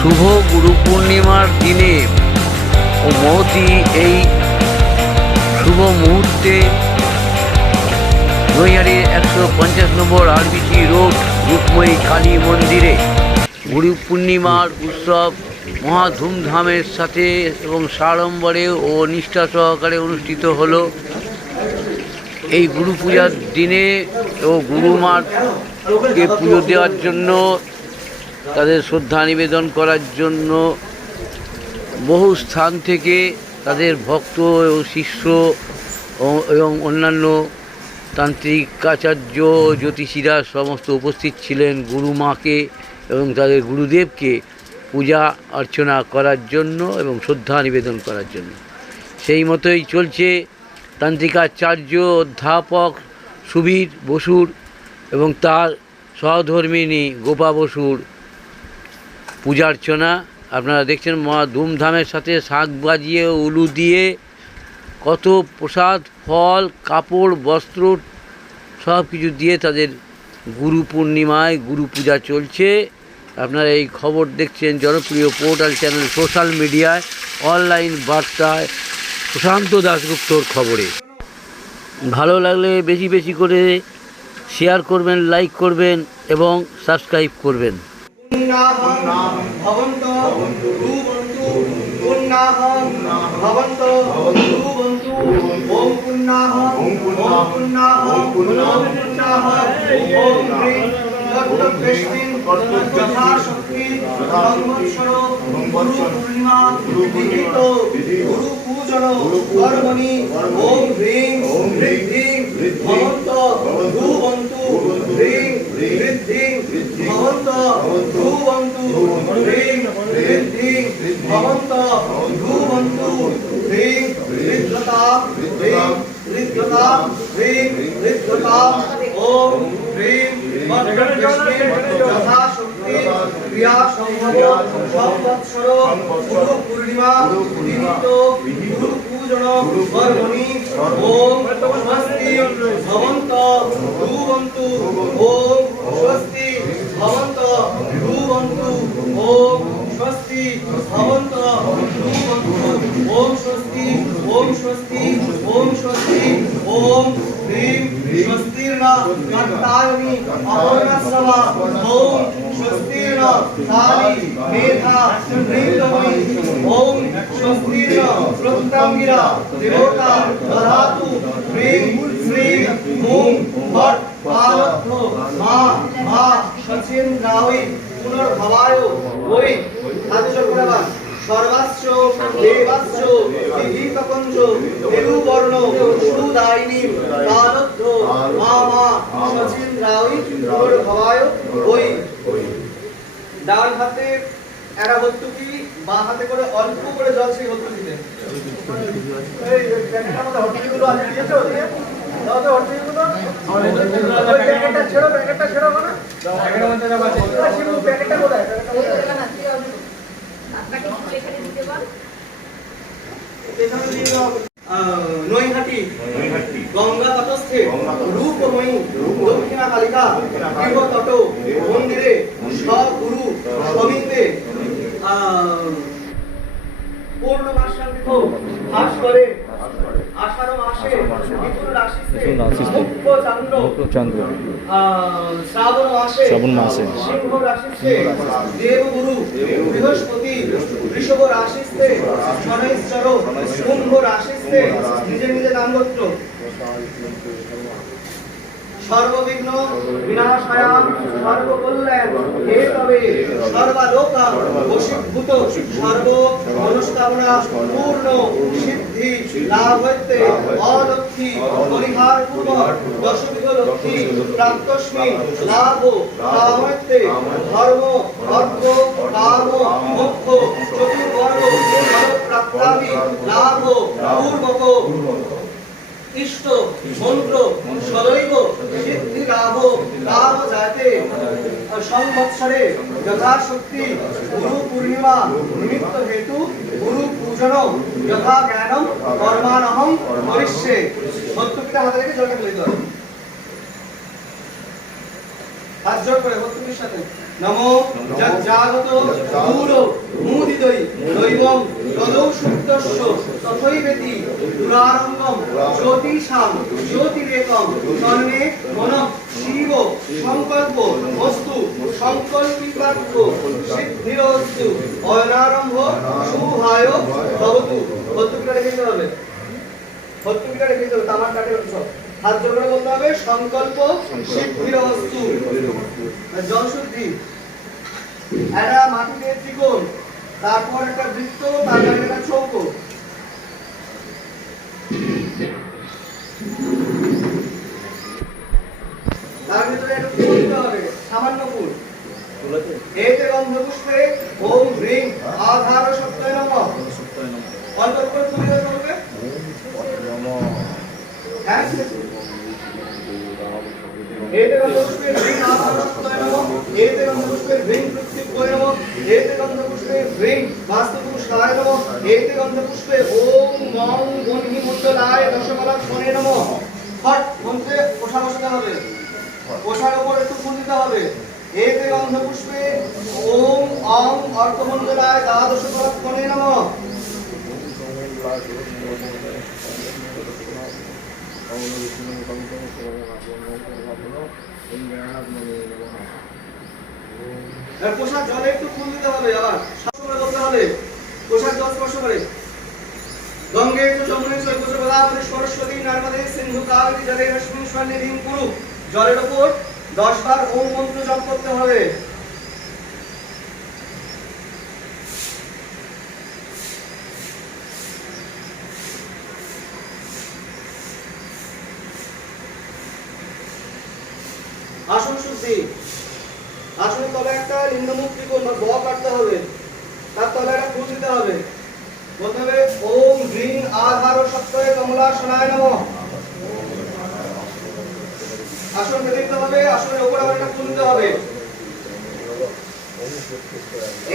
শুভ গুরু পূর্ণিমার দিনে ও মহতি এই শুভ মুহূর্তে নৈহাটির 150 নম্বর আরবিসি রোড রূপময়ী কালী মন্দিরে গুরু পূর্ণিমার উৎসব মহা ধুমধামের সাথে এবং সাড়ম্বরে ও নিষ্ঠা সহকারে অনুষ্ঠিত হলো। এই গুরু পূজার দিনে ও গুরুমাকে পুজো দেওয়ার জন্য, তাদের শ্রদ্ধা নিবেদন করার জন্য বহু স্থান থেকে তাদের ভক্ত ও শিষ্য এবং অন্যান্য তান্ত্রিক আচার্য জ্যোতিষীরা সমস্ত উপস্থিত ছিলেন গুরুমাকে এবং তাদের গুরুদেবকে পূজা অর্চনা করার জন্য এবং শ্রদ্ধা নিবেদন করার জন্য। সেই মতোই চলছে তান্ত্রিকাচার্য অধ্যাপক সুবীর বসুর এবং তার সহধর্মিণী গোপা বসুর পূজার্চনা। আপনারা দেখছেন মহা ধুমধামের সাথে শাঁখ বাজিয়ে উলু দিয়ে কত প্রসাদ, ফল, কাপড়, বস্ত্র সব কিছু দিয়ে তাদের গুরু পূর্ণিমায় গুরু পূজা চলছে। আপনারা এই খবর দেখছেন জনপ্রিয় পোর্টাল চ্যানেল, সোশ্যাল মিডিয়ায়, অনলাইন বার্তায় প্রশান্ত দাশগুপ্তর খবরে। ভালো লাগলে বেশি বেশি করে শেয়ার করবেন, লাইক করবেন এবং সাবস্ক্রাইব করবেন। যথাশক্তি সংবৎসর গুরু পূর্ণিমা বিহিত গুরু পূজন কর্মণি ওম হ্রিং হৃদ্ধিং ভবন্ত ধ্রুবন্তু হ্রিং হৃদ্ধিং ভবন্ত ধ্রুবন্তু হ্রিং হৃদ্ধিং ভবন্ত ধ্রুবন্তু হ্রিং হৃদ্যতা হ্রিং হৃদ্যতা হ্রিং হৃদ্যতা ওম হ্রিং যথাশক্তি ক্রিয়া সম্ভব সংবৎসর গুরু পূর্ণিমা বিহিত গুরু পূজন কর্মণি ওম স্বস্তি ভবন্ত ধ্রুবন্তু ওম স্বস্তি ভবন্ত ধ্রুবন্তু ওম স্বস্তি ভবন্ত ধ্রুবন্তু ওম স্বস্তি ওম স্বস্তি ওম স্বস্তি ওম হ্রিং স্বস্তির্ন কর্তায়নি অপর্ণস্রবা ওম স্বস্তির্ন কালী মেধা বৃন্দময়ী ওম স্বস্তির্ন প্রত্যঙ্গিরা দেবতা দধাতু হ্রিং শ্রীং হুম ভট পালত্র মা মা সচিন্দ্রায়ি পুনর্ভবায় ওই আদিচক্রবা সর্বাস্য দেবাস্য বিহিতপঞ্চ মেরুবর্ণ সুদায়িনী কালত্র মা মা সচিন্দ্রায়ি পুনর্ভবায় ওই। ডান হাতে একটা ভর্তুকি, বাঁ হাতে করে অল্প করে জল সেই ভর্তুকিতে। এই প্যাকেটের মধ্যে ভর্তুকিগুলো আছে, দিয়েছো? দাও তো ভর্তুকিগুলো। ওই প্যাকেটটা ছেড়ো, প্যাকেটটা ছেড়ো না। প্যাকেটের মধ্যে দাও আছে। প্যাকেটটা কোথায়? নৈহাটি গঙ্গা তটস্থে রূপময়ী দক্ষিণা কালিকা গৃহতট মন্দিরে সগুরু সমিতে পূর্ণমাসান্বিত ভাস করে আষাঢ় মাসে মিথুন রাশিতে মুখ্য চন্দ্র শ্রাবণ মাসে সিংহ রাশিতে দেবগুরু বৃহস্পতি বৃষভ রাশিতে শনৈশ্চর কুম্ভ রাশিতে নিজে নিজে দানগোত্র সর্ববিঘ্ন বিনাশায়া সর্বকল্যাণ হেতবে সর্বালোকা বশীভূত সর্ব মনস্কামনা পূর্ণ সিদ্ধি লাভ হইতে অলক্ষ্মী পরিহার পূর্বক দশবিধ লক্ষ্মী প্রাপ্তস্মি লাভ লাভ হইতে ধর্ম অর্থ কাম মোক্ষ চতুর্বর্গ প্রাপ্তামি লাভ পূর্বক ইষ্ট মন্ত্র সদৈব সিদ্ধি লাভ লাভ যাতে সংবৎসরে যথাশক্তি গুরু পূর্ণিমা নিমিত্ত হেতু গুরু পূজন যথা জ্ঞানম কর্মানহম করিষ্যে। ভর্তুকিটা হাতে রেখে জলটা ফেলে দিতে হবে, হাত জোর করে ভর্তুকির সাথে। নমো যজ্জাগত দূর মুদিদৈ দৈবং তদৌ সুপ্তস্য তথৈবেতি দুরারঙ্গম জ্যোতিষাম জ্যোতিরেকম তন্মে মনঃ শিব সংকল্প বস্তু সংকল্পিতার্থ সিদ্ধিরস্তু অনারম্ভ শুভায় ভবতু। ভর্তুকিটা রেখে দিতে হবে, ভর্তুকিটা রেখে দিতে হবে, তামার কাটে সব হাত জোর করে বলতে হবে সংকল্প সিদ্ধিরস্তু। জল শুদ্ধি, একটা মাটিতে ত্রিকোণ, তারপর একটা বৃত্ত, তারপর একটা চৌকো, তার ভিতরে একটা ফুল দিতে হবে, সামান্য ফুল। এতে গন্ধপুষ্পে ওম হ্রিং আধার সত্যায় নমঃ। অল্প করে ফুল দিতে হবে। হ্যাঁ, एते गन्धपुष्पे ह्रीं आधारसत्ताय नमः। एते गन्धपुष्पे ह्रीं प्रत्युपय नमः। एते गन्धपुष्पे ह्रीं वास्तुपुरुषाय नमः। एते गन्धपुष्पे ओम मं गणहि मण्डलाय दशकलाक्षणे नमः। फट মন্ত্রে কোষা বসাতে হবে, কোষার উপর একটু ফুল দিতে হবে। এতে গন্ধপুষ্পে ওম অং অর্থমণ্ডলায় দ্বাদশকলাক্ষণে নমঃ। পোশাক জলে একটু ফুল দিতে হবে, আবার সবসময় বলতে হবে পোশাক জল স্পর্শ করে। গঙ্গে যমুনে চৈতন্য গোদাবরী সরস্বতী নর্মদে সিন্ধু কাবেরী জলে রশ্মি স্বর্ণিধিং কুরু। জলের উপর 10 বার ওম মন্ত্র জপ করতে হবে। আসন শুদ্ধি, আসনের তলে একটা লিঙ্গমুখ ত্রিকোণ বা ব কাটতে হবে, তার তলে একটা ফুল দিতে হবে। বলতে হবে ওম হ্রিং আধার সত্তায় কমলাসনায় নমঃ। আসন বেঁধে দিতে হবে, আসনের উপর আবার একটা ফুল দিতে হবে।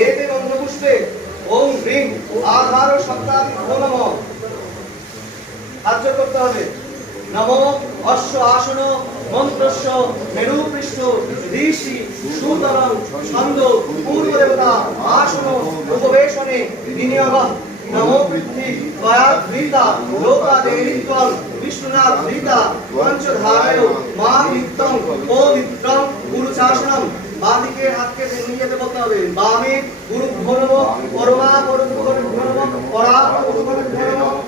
এতে গন্ধপুষ্পে ওম হ্রিং আধার সত্তায় নমঃ। হাত জোড় করতে হবে। নমো অশ্ব আসন মন্ত্রস্য মেরুপৃষ্ঠ ঋষি সুতরং ছন্দ পূর্বদেবতা আসন উপবেশনে বিনিয়োগ। নমো পৃথ্বী ত্বয়াধৃতা লোকাদেরিত্বং বিষ্ণুনাথ ধৃতা পঞ্চধারায় মা নিত্যং পবিত্রং গুরুশাসনম। বাদিকে হাতকে নিয়ে যেতে বলতে হবে। বামে গুরু নমঃ, পরমা পরমা নমঃ, পরা পরমা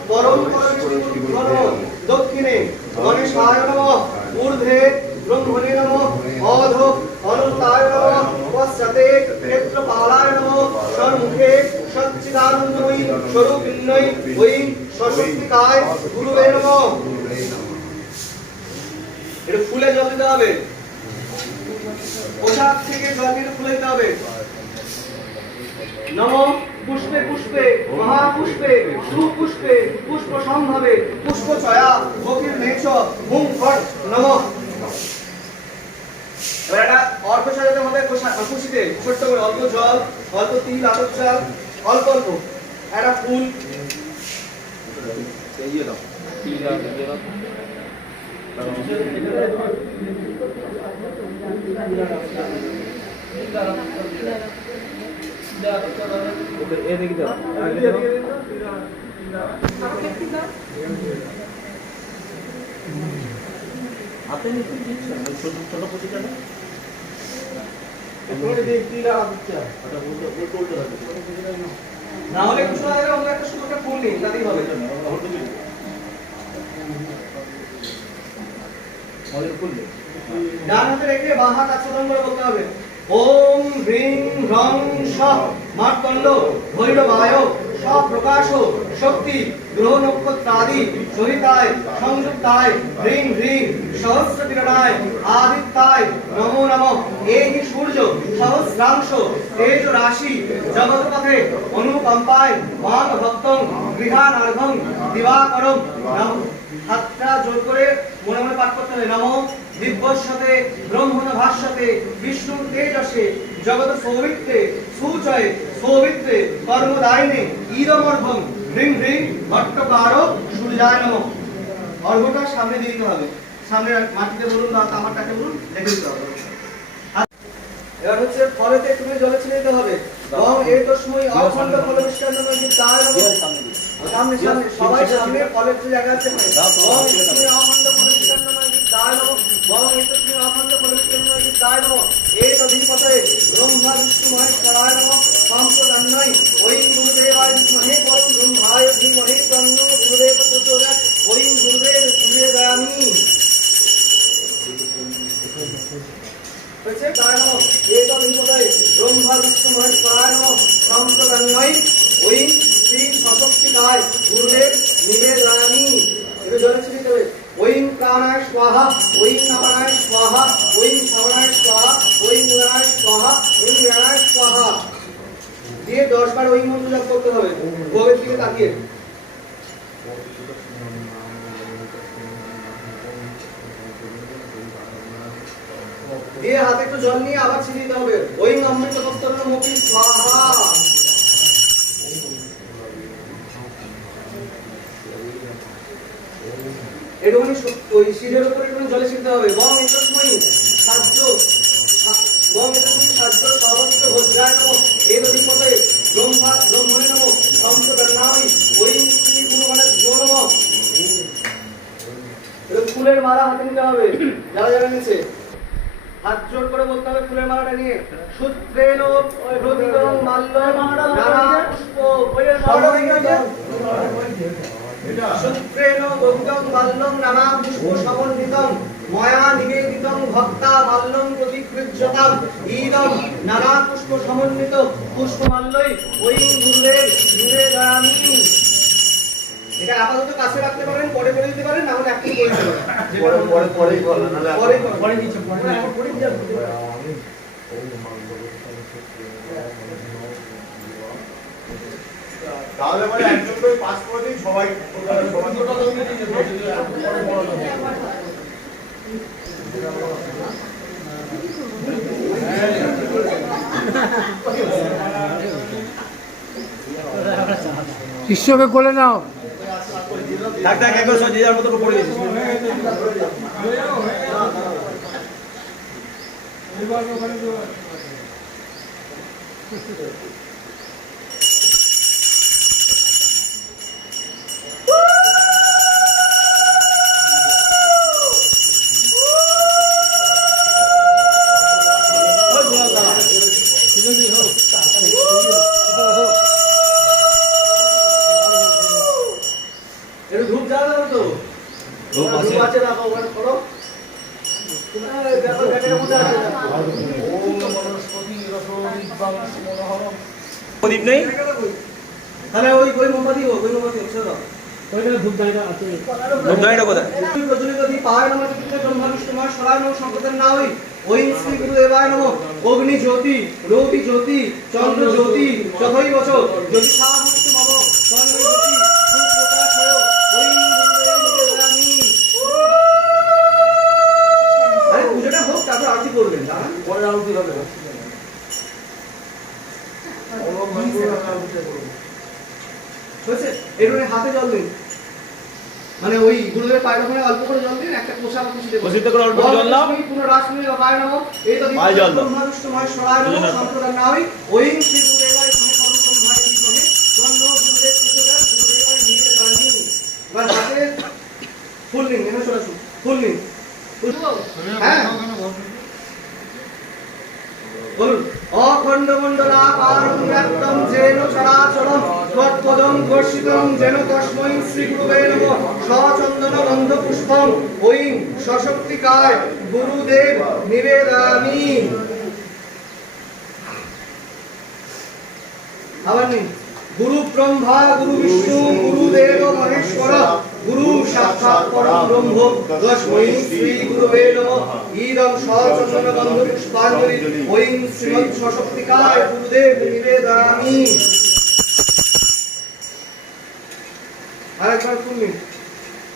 পরম পরম নমঃ। দক্ষিণে গণেশায় নমঃ, ঊর্ধ্বে ব্রহ্মণে নমঃ, অধ অনন্তায় নমঃ, পশ্চাতে ক্ষেত্রপালায় নমঃ, সম্মুখে সচ্চিদানন্দময়ী স্বরূপিণ্যৈ ওই সশক্তিকায় গুরুবে নমঃ। এটা ফুলে জল দিতে হবে, পোশাক থেকে জল দিয়ে ফুলে দিতে হবে। নমো পুষ্পে পুষ্পে মহাপুষ্পে সুপুষ্পে পুষ্প সম্ভবে পুষ্পচয়া বকির মেছ হুং ফট নমঃ। এবার একটা অর্ঘ্য সাজাতে হবে খুশিতে, ছোট্ট করে অল্প জল, অল্প তিল, আতপ চাল, অল্প অল্প একটা ফুল। হাতে নিতে দিচ্ছে ছোট প্রতিটা না হলে কিছু আগে আমরা একটা শুধু একটা ফুল নিই, তাতেই হবে। ডান হাতে রেখে বাঁ হাত আচ্ছাদন করে বলতে হবে ওম হ্রিং রং সঃ মার্তণ্ড ভৈরবায় স্বপ্রকাশ শক্তি গ্রহ নক্ষত্রাদি সহিতায় সংযুক্তায় হ্রিং হ্রিং সহস্র কিরণায় আদিত্যায় নমো নমঃ। এই সূর্য সহস্রাংশ তেজ রাশি জগৎপথে অনুকম্পায় মান ভক্তং গৃহানার্ঘং দিবাকরম। হাতটা জোর করে মনে মনে পাঠ করতে হবে। নমো দিব্যস্যতে ব্রহ্মণ ভাষ্যতে বিষ্ণু তেজসে জগৎ সৌমিত্রে সুচয়ে সৌমিত্রে কর্মদায়িনে ইদমর্ভং হ্রিং হ্রিং ভট্টকার সূর্যায় নমঃ। অর্ঘ্যটা সামনে দিয়ে দিতে হবে, সামনে মাটিতে বলুন বা তামারটাকে বলুন রেখে দিতে হবে। এবার হচ্ছে ফলেতে তুমি জলে ছিটিয়ে দিতে হবে এবং এই তো সময় অখণ্ড ফল মিষ্টান্ন বিদ্যায় নমঃ সামনে সামনে সবাই সামনে ফলের যে জায়গা আছে এবং এই তো সময় অখণ্ড ফল মিষ্টান্ন বিদ্যায় নমঃ এবং এই তো সময় অখণ্ড ফল মিষ্টান্ন বিদ্যায় নমঃ এই তো ধীপতে ব্রহ্মা বিষ্ণু মহেশ্বরায় নমঃ সম্প্রদান্নয় ওই গুরুদেবায় বিদ্মহে পরম ব্রহ্মায় ধীমহি তন্নো গুরুদেব প্রচোদয়াৎ ওই গুরুদেব পূজয়ামি হয়েছে গায় নমঃ এই তো ধীপতে ব্রহ্মা বিষ্ণু মহেশ্বরায় নমঃ সম্প্রদান্নয় ওই শ্রী সশক্তিকায় গুরুদেব নিবেদয়ামি এটা জলে ছিটিয়ে দেবে ওই প্রাণায় স্বাহা ওই নারায়ণ স্বাহা ওই শ্রবণায় স্বাহা ওই মুরায় স্বাহা ওই জ্ঞানায় স্বাহা দিয়ে 10 বার ওই মন্ত্র জপ করতে হবে ভোগের দিকে তাকিয়ে দিয়ে হাতে একটু জল নিয়ে আবার ছিটিয়ে দিতে হবে ওই অমৃত বস্ত্রের মুখী স্বাহা এটুকুনি ওই শিরের উপরে একটু জলে ছিটতে হবে এবং একটা সময় সাহায্য এবং একটা সময় সাহায্য সর্বত্র ভদ্রায় নমঃ এই নদীপথে ব্রহ্মণে নমঃ সম্প্রদান্নামি ওই শ্রী গুরুগণের জো নমঃ ফুলের মালা হাতে নিতে হবে যারা যারা নিচে হাত জোর করে বলতে হবে ফুলের মালাটা নিয়ে সূত্রেণ রোদিতং মাল্যং নানা পুষ্প ফুলের মালাটা সূত্রেণ রোদিতং মাল্যং নানা পুষ্প সমন্বিতং ময়া নিবেদিতং ভক্তা মাল্যং প্রতিকৃজ্যতাম ঈদং নানা পুষ্প সমন্বিত পুষ্পমাল্যই ওই গুরুদেব নিবেদয়ামি এটা আপাতত কাছে রাখতে পারেন পরে করে দিতে পারেন না হলে একটু করে দিতে পারেন পরেই বলো নাহলে পরে দিচ্ছি পরে এখন পরে দিয়ে তাহলে মানে একজন করে পাস করে দিই সবাই শিষ্যকে কোলে নাও থাক থাক একবার যে যার মতো করে দিয়েছিস এটা ধূপ জ্বালানো তো ধূপ আছে না ওখানে করো ব্যাপার ব্যাটার মধ্যে আছে প্রদীপ নেই তাহলে ওই মোমবাতি ছেড়ে দাও ধূপদানিটা কোথায় প্রজ্বলিত দীপায় নমঃ চতুর্থ ব্রহ্মা বিষ্ণু মহেশ্বরায় নমঃ সম্প্রদান নামই ওই শ্রী গুরুদেবায় নমঃ অগ্নি জ্যোতি রবি জ্যোতি চন্দ্র জ্যোতি যথৈ বচ জ্যোতি সাহায্য মম চন্দ্র জ্যোতি সুপ্রকাশ হয় ওই গুরুদেব নিবেদয়ামি আরে পূজাটা হোক তারপর আরতি করবেন না পরে আরতি হবে হয়েছে এর হাতে জল দিন মানে ওই গুরুদেবের পায়ের ওখানে অল্প করে জল দিন একটা পোশাক প্রসিদ্ধ করে অল্প জল দাও পুরো রাশমি পায় নমঃ এই তো পায়ে জল দাও ব্রহ্মা বিষ্ণু মহেশ্বরায় নমঃ সম্প্রদান নামই ওই শ্রী গুরুদেবায় ধনে পরম ভাই বিষ্ণু তন্ন গুরুদেব প্রচোদয়াৎ গুরুদেবায় নিবেদয়ামি এবার হাতে ফুল নিন এখানে চলে আসুন ফুল নিন হ্যাঁ বলুন অখণ্ড মণ্ডলাকারং ব্যাপ্তং যেন চরাচরং তৎপদং দর্শিতং যেন তস্मै শ্রী গুরুবে নমঃ সচন্দন গন্ধ পুষ্পং ওই সশক্তিকায় গুরুদেব নিবেদয়ামি আবার নিন গুরু ব্রহ্মা গুরু বিষ্ণু গুরুদেব মহেশ্বর গুরু সাক্ষাৎ পরম ব্রহ্ম তস্मै শ্রী গুরুবে নমঃ ঈদং সচন্দন গন্ধ পুষ্পাঞ্জলি ওই শ্রীমৎ সশক্তিকায় গুরুদেব নিবেদয়ামি আরেকবার শুনুন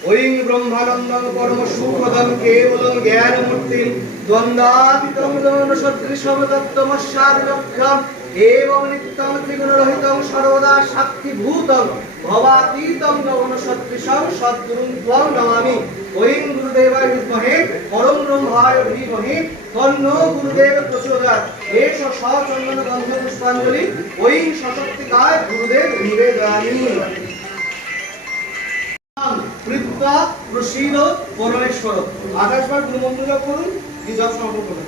ওই ব্রহ্মানন্দং পরম সুখদং কেবলং জ্ঞানমূর্তিং দ্বন্দ্বাতীতং দোন সদৃশম তত্ত্বমস্যাদিলক্ষম एवं नित्यं त्रिगुणरहितं सर्वदा साक्षीभूतं भवातीतं गगनसदृशं सद्गुरुं त्वं नमामि। ओं गुरुदेवाय विद्महे परं ब्रह्माय धीमहि तन्नो गुरुदेव प्रचोदयात्। एष सचन्दन गन्ध पुष्पाञ्जलि ओं सशक्तिकाय गुरुदेव निवेदयामि। कृत्वा प्रसीद परमेश्वर। 28 বার গুরুমন্ত্র জপ করুন, এই জপ সমাপন করুন।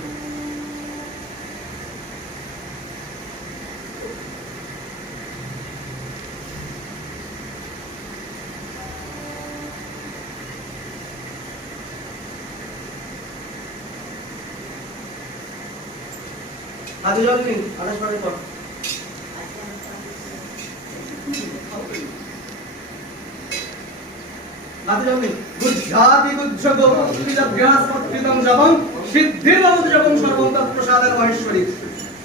আগে জপ দিন 28 বারের পর। আগে জপ দিন বুদ্ধ্যাদি গুজ্জগোপতিজভ্যাসমৎকৃতং জপং সিদ্ধির্ভবতি জপং সর্বং তৎপ্রসাদেন মহেশ্বরী।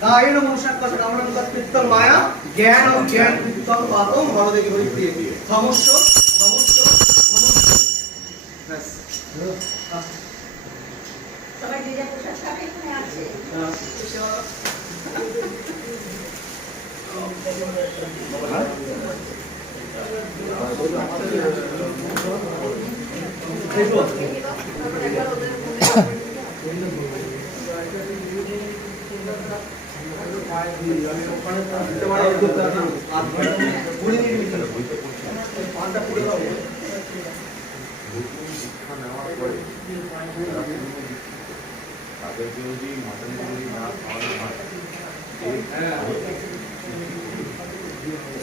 কায়েন মনসাক্কাশ কামরং তৎকৃত্যং মায়া জ্ঞানং জ্ঞান কৃত্যং পাতং হরদেবী হরিপ্রিয়ে। সমস্ত ব্যাস। সবাই যে যা পোশাক থাকে এখানে আছে।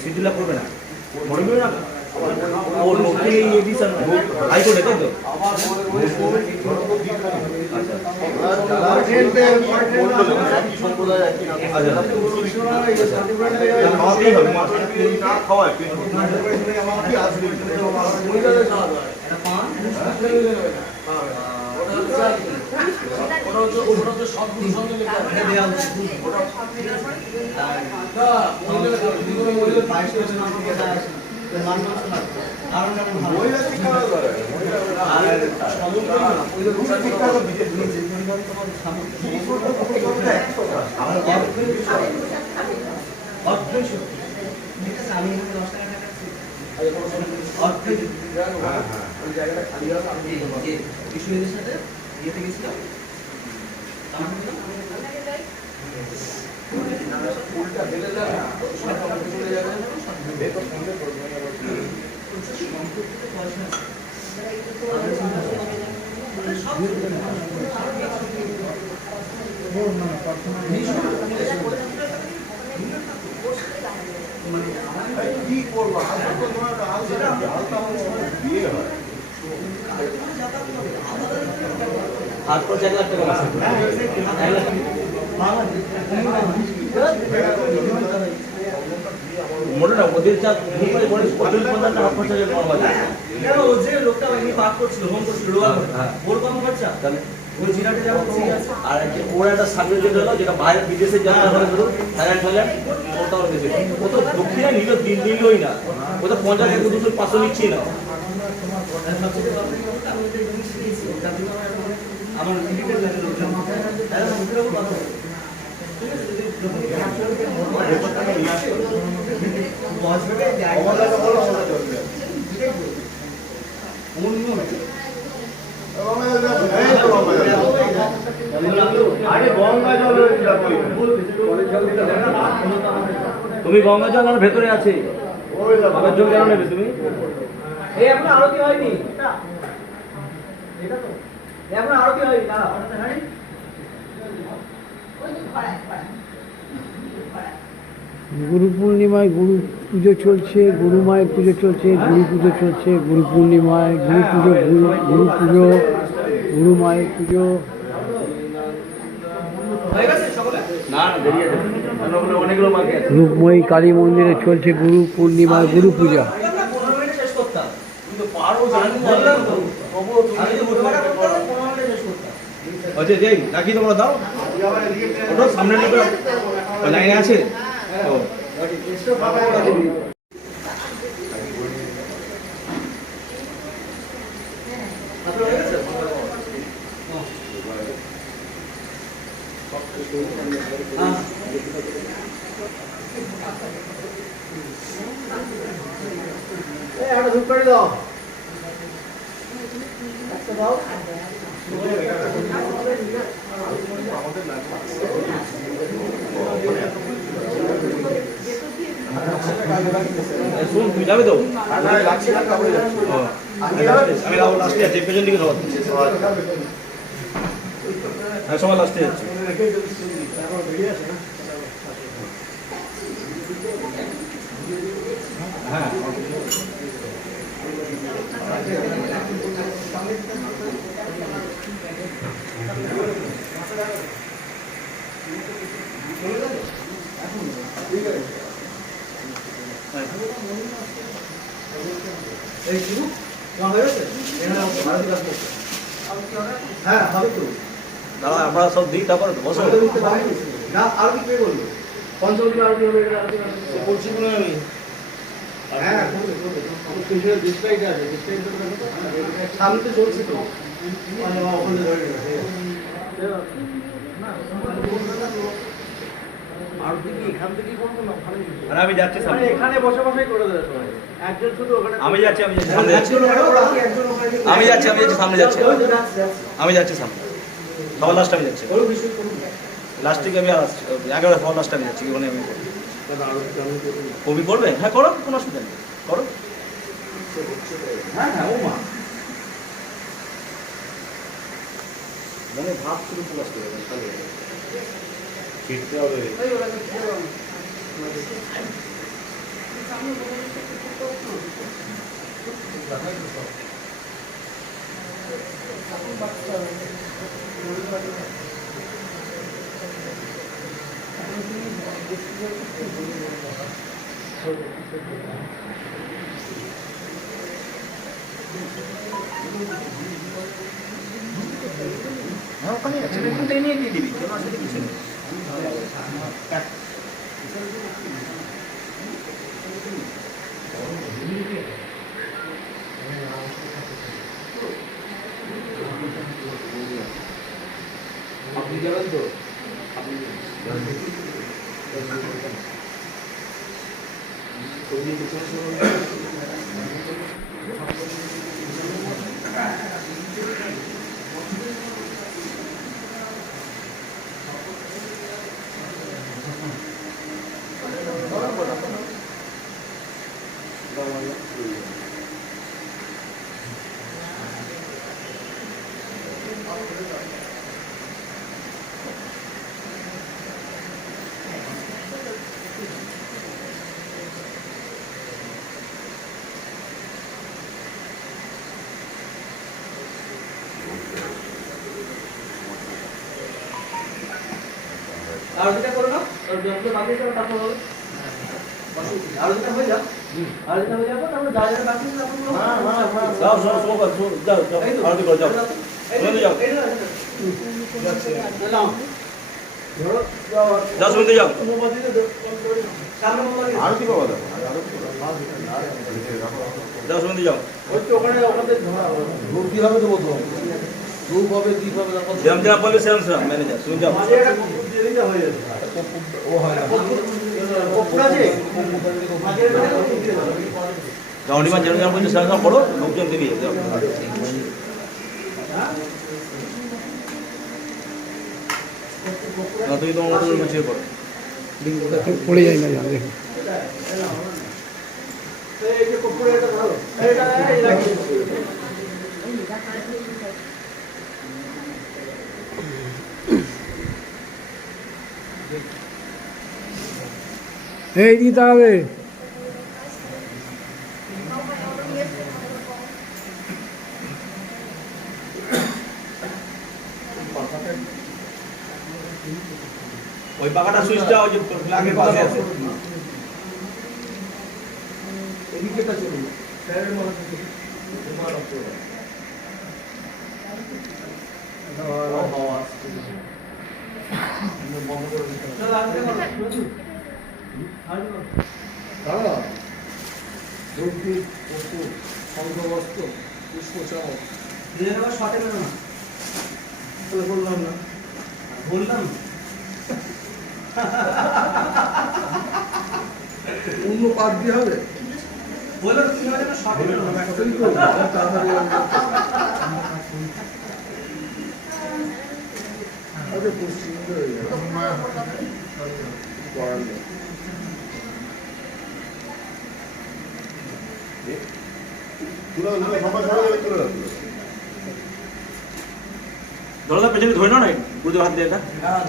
সিডিউল করবে না, মনে করবে না ওর নতুন এই এডিশন হাইকোর্টে তাই তো। মোটা না ওদের যা লোকটা পাঠ করছিল হোম করছিল ওর কম খরচা তাহলে ওই জিরাটে যাবো আর ওর একটা সাবজেক্ট হলো যেটা বাইরে বিদেশে যাওয়া হলে ধরুন থাইল্যান্ড ওটাও বেশি ও তো দক্ষিণে নিল দিলই না ও তো 50-200-500 নিচ্ছি না আমার টিকিটের লাগে তুমি গঙ্গা জল আর ভেতরে আছে জল কেন নেবে তুমি এই এখন আরতি হয়নি এটা তো এখন আরতি হয়নি না গুরু পূর্ণিমায় গুরু পুজো চলছে, গুরু মায়ের পুজো চলছে, গুরু পুজো চলছে, গুরু পূর্ণিমায় গুরু পুজো, গুরু পুজো, গুরু মায়ের পুজো। রূপময়ী কালী মন্দিরে চলছে গুরু পূর্ণিমায় গুরু পূজা। আচ্ছা যাই রাখি তোমরা দাও ওটা সামনে লাইনে আছে একটা ধূপ করে দাও, একটা দাও। শুন তুই যাবে তো? আমি লাস্টে আছি, পেছন দিকে সবাই। হ্যাঁ সবাই লাস্টে যাচ্ছি। হ্যাঁ এই শুরু হয়ে গেছে। হ্যাঁ হবে তো। দাদা আমরা সব দিই তারপরে বসো। না আর কি কে বলবো? পঞ্চমী আরতি হবে, এটা আরতি হবে। বলছি কোনো আমি। হ্যাঁ স্পেশাল ডিসপ্লেটা আছে, ডিসপ্লেটা তো সামনে তো চলছে তো। ওখানে ধরে গেছে। আরতি কি এখান থেকেই করবো না ওখানে? আরে আমি যাচ্ছি সামনে। এখানে বসে বসেই করে দেবে সবাই। একজন শুধু ওখানে। আমি যাচ্ছি সামনে যাচ্ছি। আমি যাচ্ছি সামনে যাচ্ছি। আমি যাচ্ছি সামনে। সবার লাস্ট আমি যাচ্ছি। লাস্ট থেকে আমি আর আসছি। 11 সবার লাস্ট আমি যাচ্ছি। ওখানে আমি কবি করবে? হ্যাঁ করো, কোনো অসুবিধা নেই, করো। হ্যাঁ হ্যাঁ ও মা। মানে ভাব শুরু প্রকাশ করে ছিটতে হবে। হ্যাঁ ওখানে আছে, এখানটাই নিয়ে দিয়ে দিবি, কেন আসলে কিছু নেই। আপনি যাবেন তো? আরতিটা করো না, আর যত বাকি আছে তারপর হবে। আরতিটা হয়ে যাক, আরতিটা হয়ে যাবে, তারপর যা যা বাকি আছে তারপর করবো। যাও যাও যাও যাও আরতি করো, যাও শুনতে যাও, যাও শুনতে যাও। আরতি বাবা দাও, যাও শুনতে যাও। ওই তো ওখানে ওখানে গ্রুপ কি হবে তো বলতো, গ্রুপ হবে দ্বীপ হবে, তারপর যেমন যেমন বলবে সেরকম সেরকম ম্যানেজার শুনে যাও। মাঝে একটা গ্রুপ দিয়ে দিতে হয়ে যাবে। ও হয় না কপুর আছে, মাঝে একটা গ্রুপ দিয়ে দাও। যাও ডিমান যেমন যেমন বলছে সেরকম করো, লোকজন দিবি যাও। না তুমি তোমার মতো গুছিয়ে করো। পড়ে যায় না জানো দেখো। এই যে কপুরে এটা ধরো, এটা এই রাখি। এই দিতে হবে। ওই পাকাটা সুইচটা ওই যে প্লাগের পাশে আছে। এদিকেটা চলুন, স্যারের মনে থেকে দাদা দুর্বি পশু সংঘবস্ত্র পুষ্পচমক দিয়ে দেওয়া শটে না, তাহলে বললাম না, বললাম অন্য পাত দিয়ে হবে বললো কি হবে না সব সেই তো, তাড়াতাড়ি আরে পশ্চিমবঙ্গ হয়ে গেল। করার নেই। ধরো না পেছনে ধরে নাও না গুরুদেব হাত দিয়ে এটা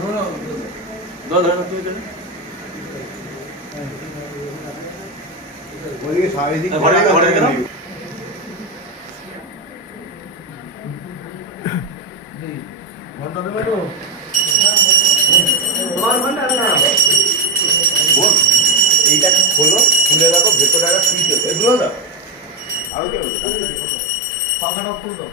ধরো ধরে না তুমি ধরে ঘরে ঘরে গেলাম এইটা খোলো, খুলে রাখো, ভেতরে একটা সুইচ আছে এগুলো না আরো কি হবে? পাখাটা খুলে দাও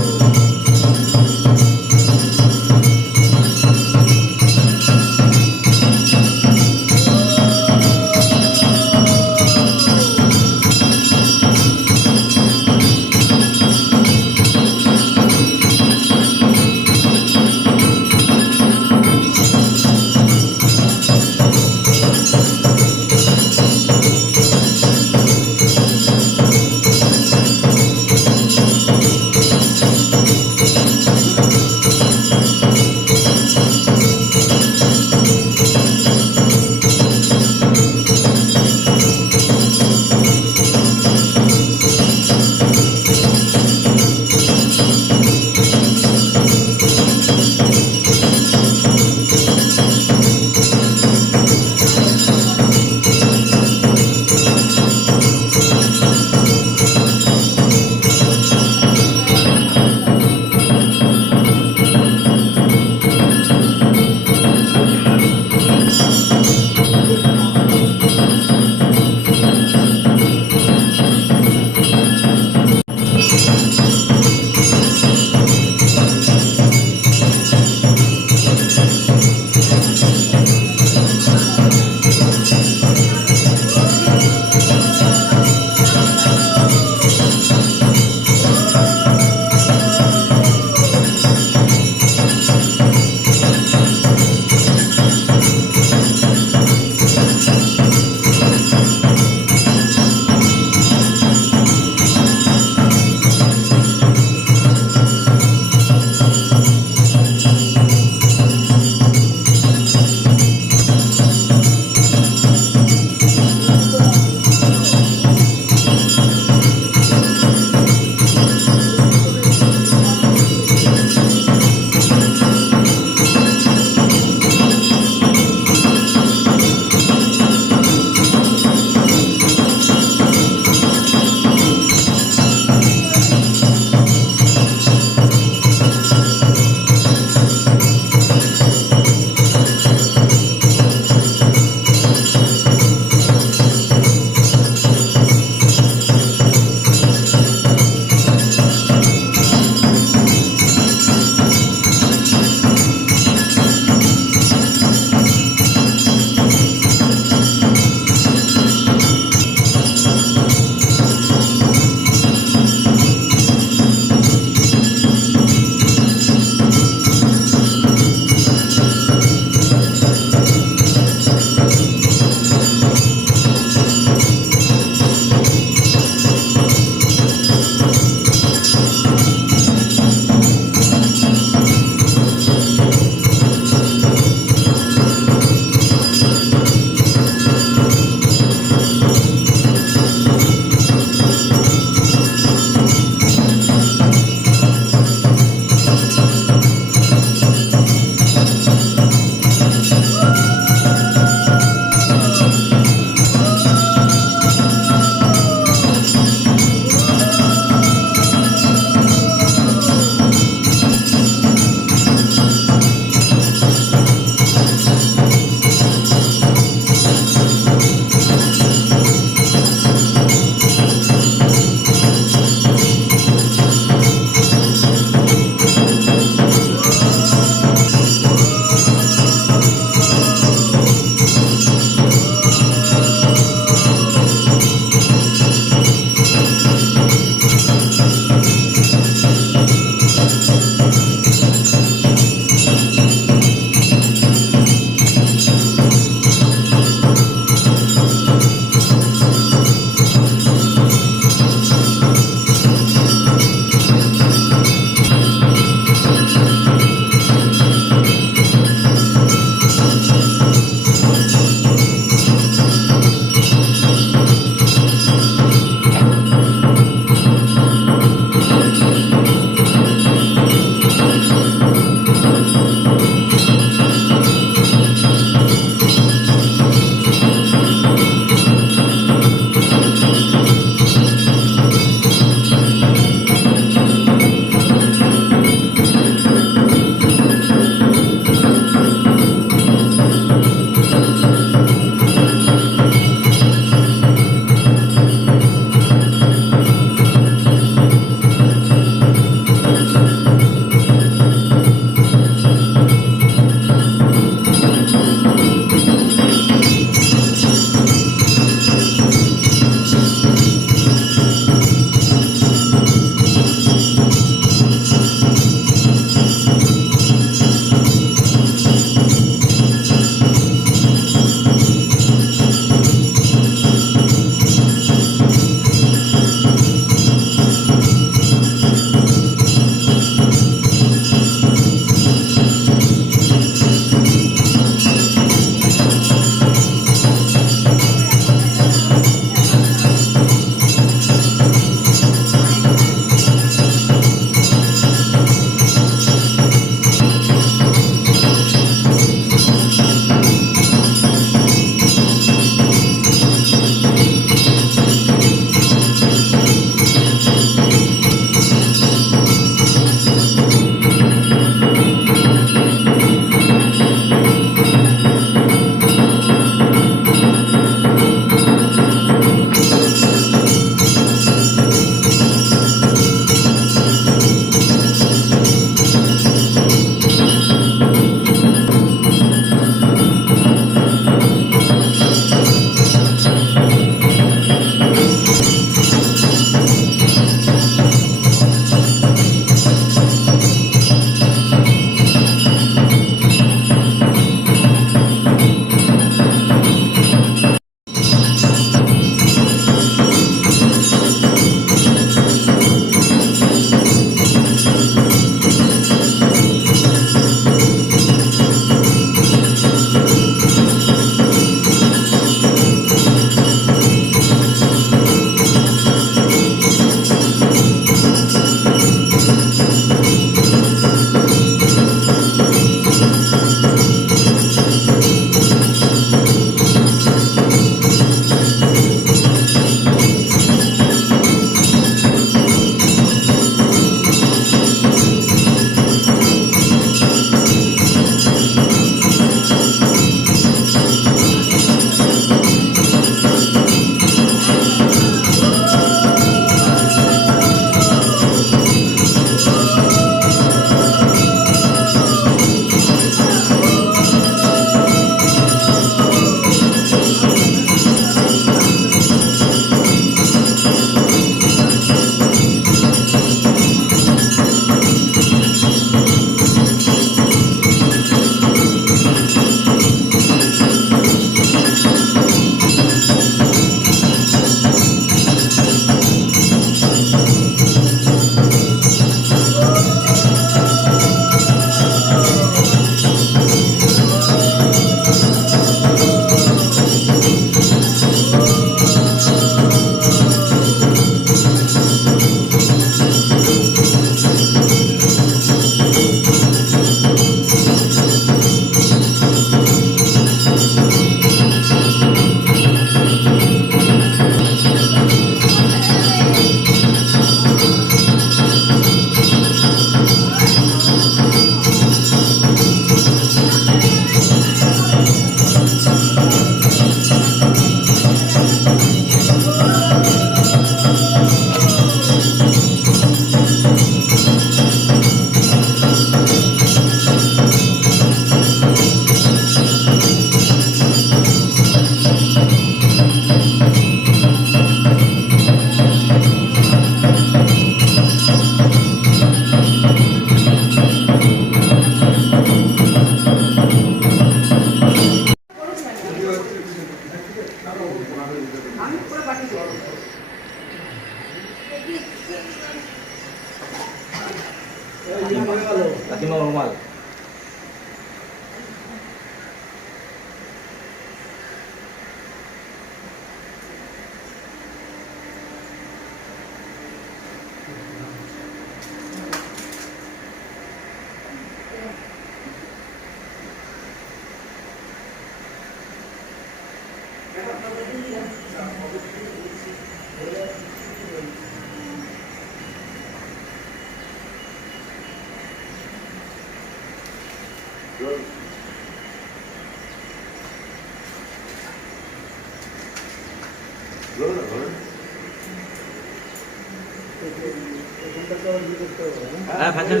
হ্যাঁ ফ্যাশন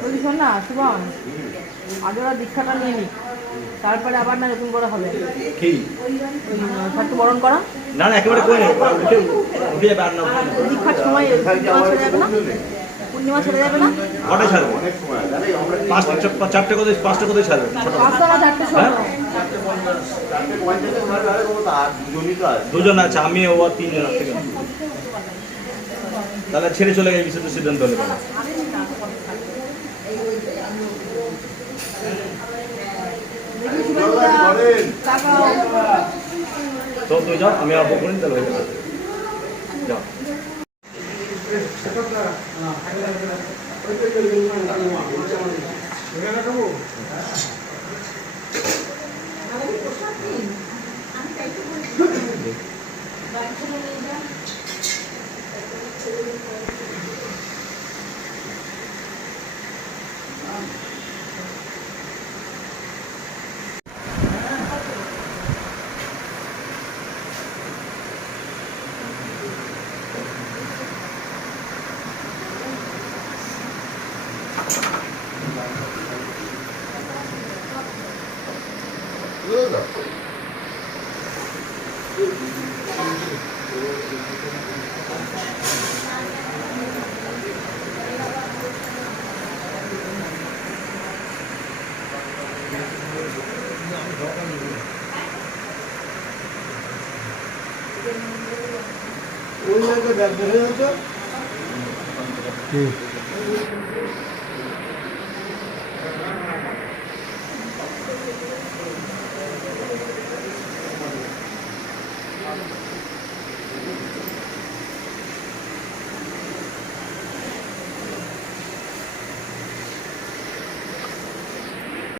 বলছি শোন না শুভম, আগে ওরা দীক্ষাটা নিয়ে নি, তারপরে আবার না নতুন করে হবে কি ঠাকুর বরণ করা। না না একেবারে কই না উঠে উঠে যাবে আর না দীক্ষার সময় পূর্ণিমা ছেড়ে যাবে না, পূর্ণিমা ছেড়ে যাবে না, কটায় ছাড়বে অনেক সময় আছে। আরে আমরা 5টা কোথায় ছাড়বে পাঁচটা না চারটে সময়। 4:50 মারবে, আরে বাবা, আর দুজনই তো আছে। দুজন আছে, আমি ও আর 3 জন থেকে তাহলে ছেড়ে চলে গেছে কিছু সিদ্ধান্ত হলে তো তুই যাও, আমি অল্প করি তাহলে হয়ে যাবে। যাও ওই জায়গায় ব্যাগ দেখা যাচ্ছে